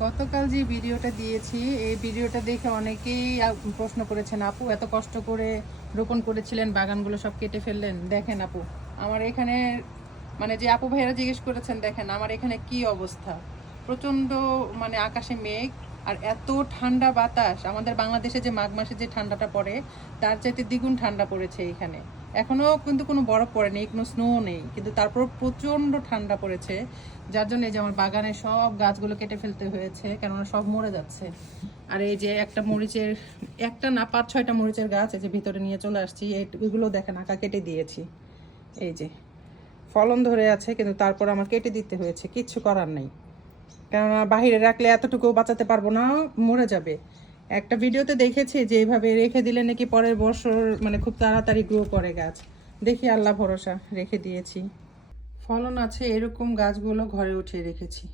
গতকাল যে ভিডিওটা দিয়েছি এই ভিডিওটা দেখে অনেকেই প্রশ্ন করেছেন, আপু এত কষ্ট করে রোপণ করেছিলেন বাগানগুলো সব কেটে ফেললেন। দেখেন আপু, আমার এখানে মানে যে আপু ভাইয়েরা জিজ্ঞেস করেছেন, দেখেন আমার এখানে কি অবস্থা। প্রচণ্ড মানে আকাশে মেঘ আর এত ঠান্ডা বাতাস। আমাদের বাংলাদেশে যে মাঘ মাসে যে ঠান্ডাটা পড়ে তার চাইতে দ্বিগুণ ঠান্ডা পড়েছে এখানে। এখনও কিন্তু কোনো বরফ পড়েনি, কোনো স্নো নেই, কিন্তু তারপর প্রচণ্ড ঠান্ডা পড়েছে, যার জন্য এই যে আমার বাগানের সব গাছগুলো কেটে ফেলতে হয়েছে, কেননা সব মরে যাচ্ছে। আর এই যে একটা মরিচের, একটা না 5-6টা মরিচের গাছ এই যে ভিতরে নিয়ে চলে আসছি, এগুলো দেখেন আঁকা কেটে দিয়েছি। এই যে ফলন ধরে আছে, কিন্তু তারপর আমার কেটে দিতে হয়েছে, কিচ্ছু করার নেই, কেননা বাহিরে রাখলে এতটুকু বাঁচাতে পারবো না, মরে যাবে। একটা ভিডিওতে দেখেছি যে এইভাবে রেখে দিলে নাকি পরের বছর মানে খুব তাড়াতাড়ি গ্রো করে গাছ। দেখি, আল্লাহ ভরসা রেখে দিয়েছি। ফলন আছে এরকম গাছগুলো ঘরে উঠিয়ে রেখেছি।